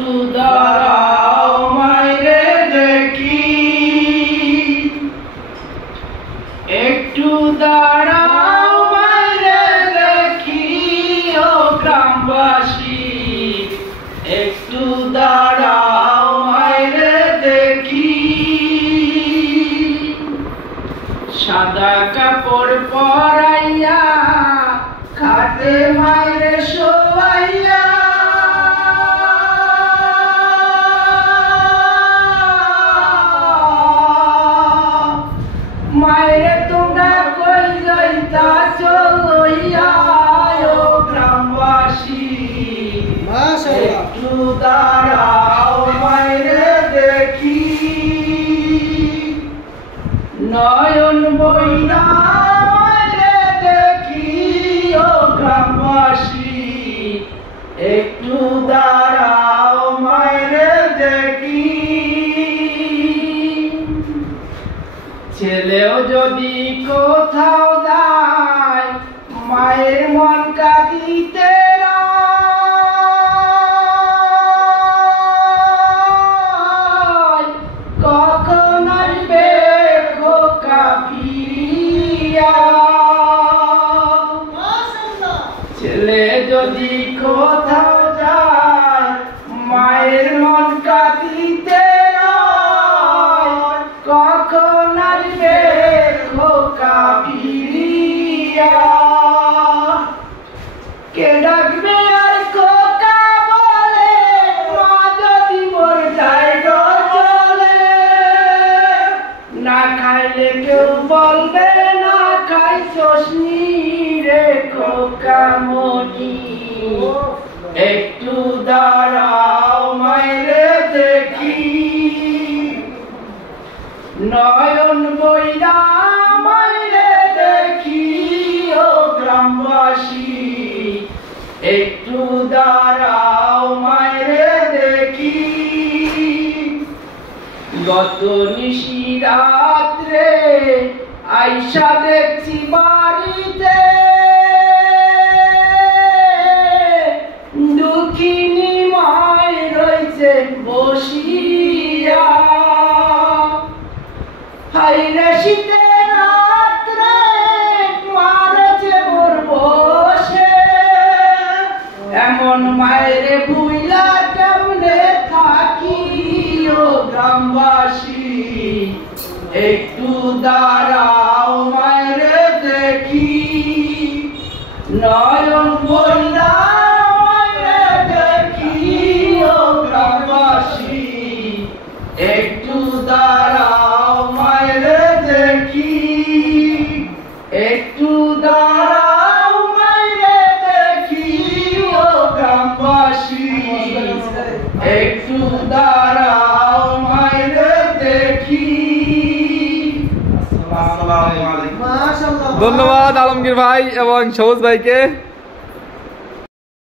একটু দাঁড়াও মাইরে দেখি, একটু দাঁড়াও মাইরে দেখি ও গ্রামবাসী, একটু দাঁড়াও মাইরে দেখি। সাদা কাপড় পরাইয়া খাটে মাইরে শোয়াইয়া, মাইরে তোমরা কই যাইতাছো লইয়া ও গ্রামবাসী, একটু দাঁড়াও মাইরে দেখি। নয়ন বইরা মাইরে দেখি ও গ্রামবাসী, একটু দাঁড়াও মাইরে দেখি। ছেলেও যদি কোথাও যায় মায়ের মন কাঁদিতে কখন আসবে খোকা ফিরিয়া। ছেলে যদি কোথাও যায় মায়ের মন কাঁদিতে কখন আসবে খোকা ফিরিয়া। কে ডাকবে আর খোকা বলে মা যদি মোর যায় চলে। না খাইলে কেউ বলবে না খাইছস নি রে খোকা মনি, একটু দাঁড়াও মাইরে দেখি। নয়ন বইরা মাইরে দেখি ও গ্রামবাসী, একটু দাঁড়াও মাইরে দেখি। গত নিশি রাত্রে আইসা দেখছি বাড়িতে দুঃখিনী মাই রয়েছে বসিয়া। হাইরে শীতে রাত্রে মারেছে মোর বসে, এমন মায়েরে ভুইলা কেমনে থাকি ও গ্রামবাসী, একটু দাঁড়াও মায়েরে দেখি। নয়ন বইরা মায়েরে দেখি ও গ্রামবাসী, একটু দাঁড়াও মায়েরে দেখি। একটু দাঁড়াও মায়েরে দেখি ও গ্রামবাসী, একটু দাঁড়াও মায়েরে দেখি। ধন্যবাদ আলমগীর ভাই এবং সবুজ ভাইকে।